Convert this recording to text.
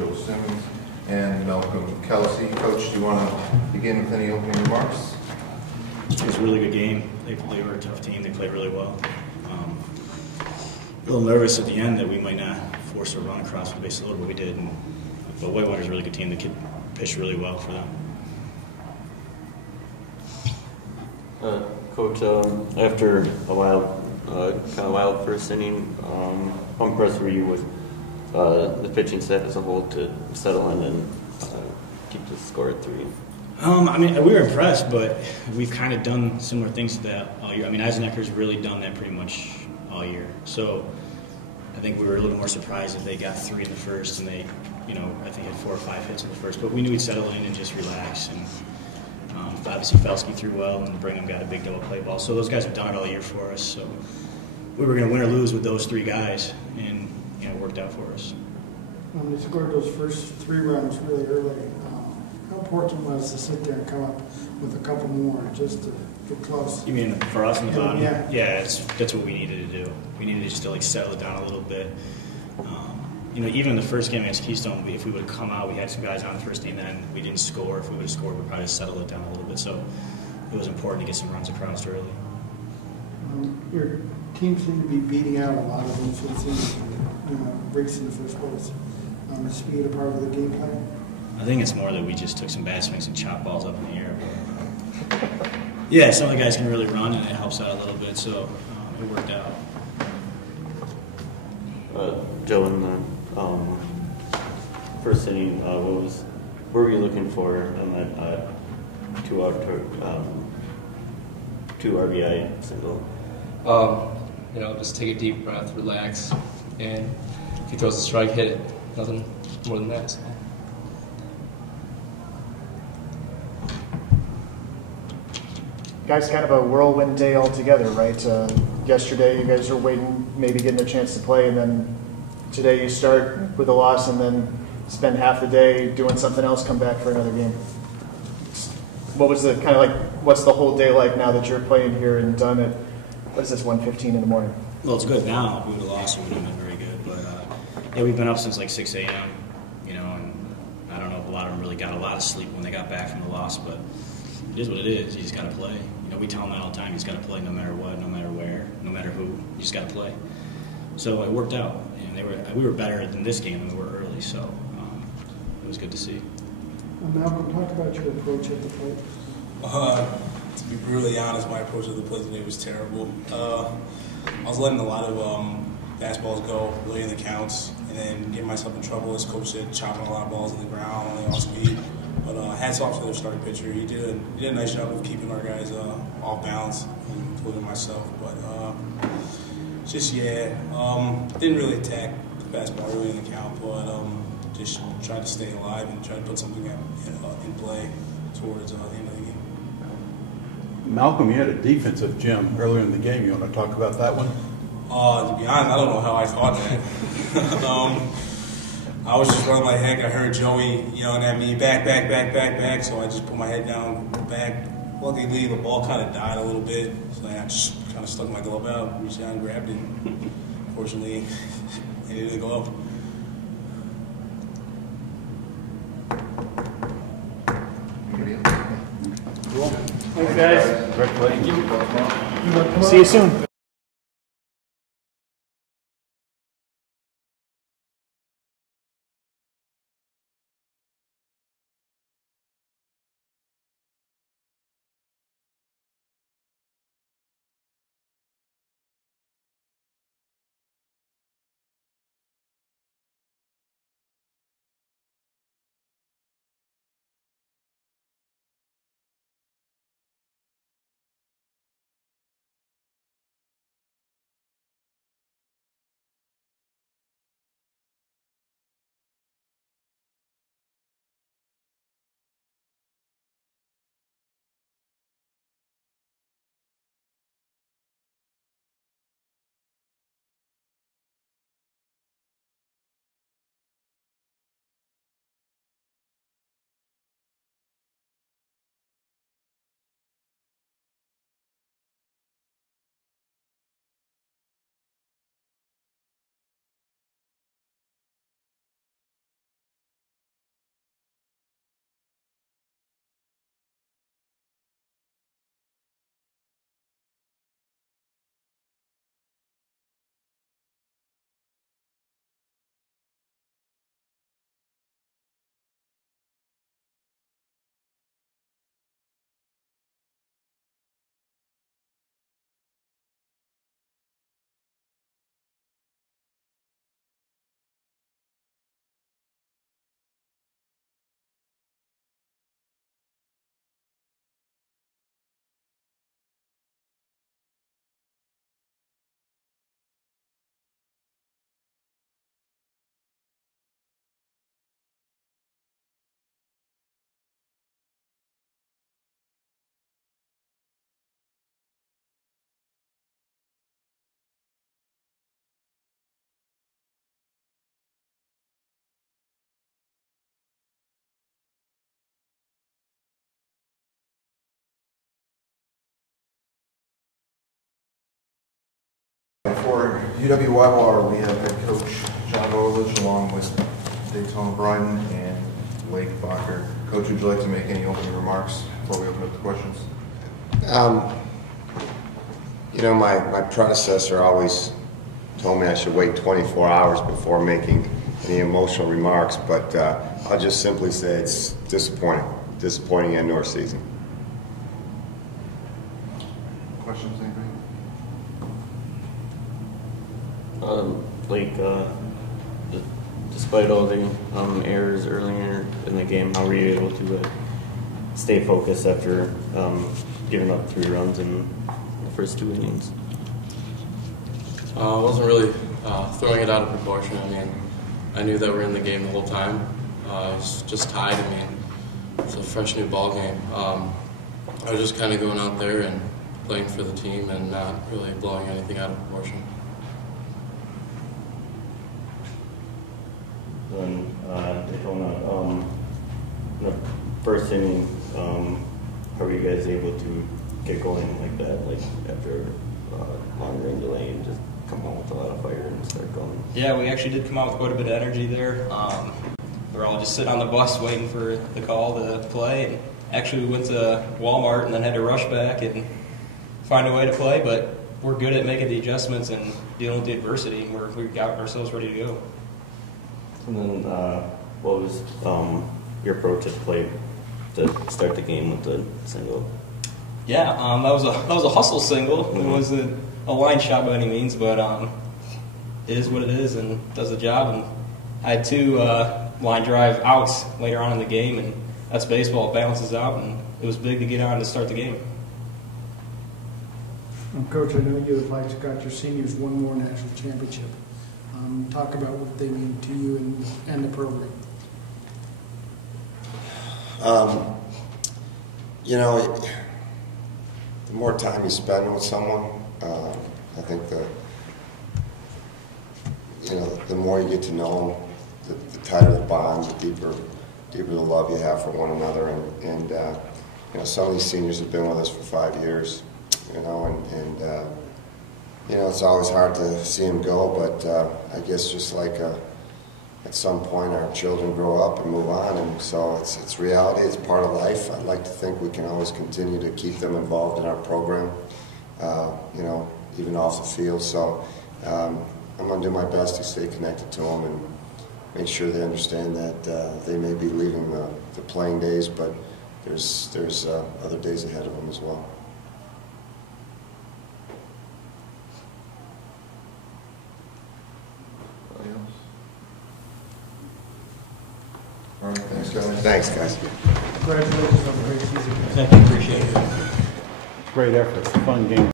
Joe Simmons, and Malcolm Kelsey. Coach, do you want to begin with any opening remarks? It was a really good game. They were a tough team. They played really well. A little nervous at the end that we might not force a run across the base a little, but we did. But Whitewater's a really good team. The kid pitched really well for them. Coach, after a while, kind of wild first inning, how impressed were you with the pitching staff as a whole to settle in and keep the score at 3? I mean, we were impressed, but we've kind of done similar things to that all year. I mean, Eisenecker's really done that pretty much all year. So I think we were a little more surprised if they got 3 in the first and they, I think had 4 or 5 hits in the first. But we knew we'd settle in and just relax. And obviously Felsky threw well, and Brigham got a big double play ball. So those guys have done it all year for us. So we were going to win or lose with those 3 guys, and it worked out for us. They scored those first 3 runs really early. How important was to sit there and come up with a couple more just to get close? You mean for us in the bottom? Yeah. Yeah, that's what we needed to do. We needed just to settle it down a little bit. Even in the first game against Keystone, if we would have come out, we had some guys on the first team, then we didn't score. If we would have scored, we'd probably settle it down a little bit. So it was important to get some runs across early. Your team seemed to be beating out a lot of them, so it seems breaks in the first place. Is speed a part of the game plan? I think it's more that we just took some bad swings and chopped balls up in the air. Yeah, some of the guys can really run, and it helps out a little bit, so it worked out. Joe, in the first inning, what were you looking for in that 2 RBI single? Just take a deep breath, relax, and if he throws a strike, hit it. Nothing more than that. So. Guys, kind of a whirlwind day altogether, right? Yesterday, you guys were waiting, maybe getting a chance to play, and then today you start with a loss and then spend half the day doing something else, come back for another game. What was the what's the whole day like now that you're playing here and done at, what is this, 1:15 in the morning? Well, it's good now. If we would have lost, it would have been very good. But, we've been up since like 6 a.m., and I don't know if a lot of them really got a lot of sleep when they got back from the loss, but it is what it is. You just got to play. We tell them that all the time. You just got to play no matter what, no matter where, no matter who. You just got to play. So it worked out. And we were better than this game than we were early, so it was good to see. Malcolm, talk about your approach at the plate. To be brutally honest, my approach at the plate today was terrible. I was letting a lot of fastballs go really in the counts, and then getting myself in trouble, as Coach said, chopping a lot of balls in the ground, only on speed. But hats off to their starting pitcher. He did a nice job of keeping our guys off balance, including myself. But didn't really attack the fastball early in the count, but just tried to stay alive and try to put something in play towards the end of the game. Malcolm, you had a defensive gem earlier in the game. You want to talk about that one? To be honest, I don't know how I thought that. I was just running my head. I heard Joey yelling at me, back, so I just put my head down, back. Luckily, the ball kind of died a little bit, so I just kind of stuck my glove out, reached down and grabbed it. Fortunately, it didn't go up. Cool. Thanks, guys. Congratulations. See you soon. UW-Whitewater, we have head coach John Orlich along with Daytona Bryden and Blake Bacher. Coach, would you like to make any opening remarks before we open up the questions? You know, my predecessor always told me I should wait 24 hours before making any emotional remarks, but I'll just simply say it's disappointing end of our season. Questions, anybody? Blake, despite all the errors earlier in the game, how were you able to stay focused after giving up 3 runs in the first 2 innings? I wasn't really throwing it out of proportion. I mean, I knew that we were in the game the whole time. It was just tied. I mean, it's a fresh new ball game. I was just kind of going out there and playing for the team and not really blowing anything out of proportion. Then Daytona, in the first inning, how were you guys able to get going like that, like after long rain delay, and just come out with a lot of fire and start going? Yeah, we actually did come out with quite a bit of energy there. We were all just sitting on the bus waiting for the call to play. And actually, we went to Walmart and then had to rush back and find a way to play, but we're good at making the adjustments and dealing with the adversity, and we got ourselves ready to go. And then, what was your approach at the plate to start the game with the single? Yeah, that was a hustle single. Mm-hmm. It wasn't a line shot by any means, but it is what it is and does the job. And I had 2 line drive outs later on in the game, and that's baseball. It balances out, and it was big to get on to start the game. Coach, I know you have got your seniors one more national championship. Talk about what they mean to you and the program. You know, the more time you spend with someone, I think the more you get to know them, the tighter the bond, the deeper the love you have for one another. And you know, some of these seniors have been with us for 5 years. You know, and you know, it's always hard to see them go, but I guess just like at some point our children grow up and move on, and so it's reality, it's part of life. I'd like to think we can always continue to keep them involved in our program, you know, even off the field. So I'm going to do my best to stay connected to them and make sure they understand that they may be leaving the playing days, but there's other days ahead of them as well. All right, thanks, guys. Thanks, guys. Congratulations on the great season. Thank you. Appreciate it. Great effort, fun game.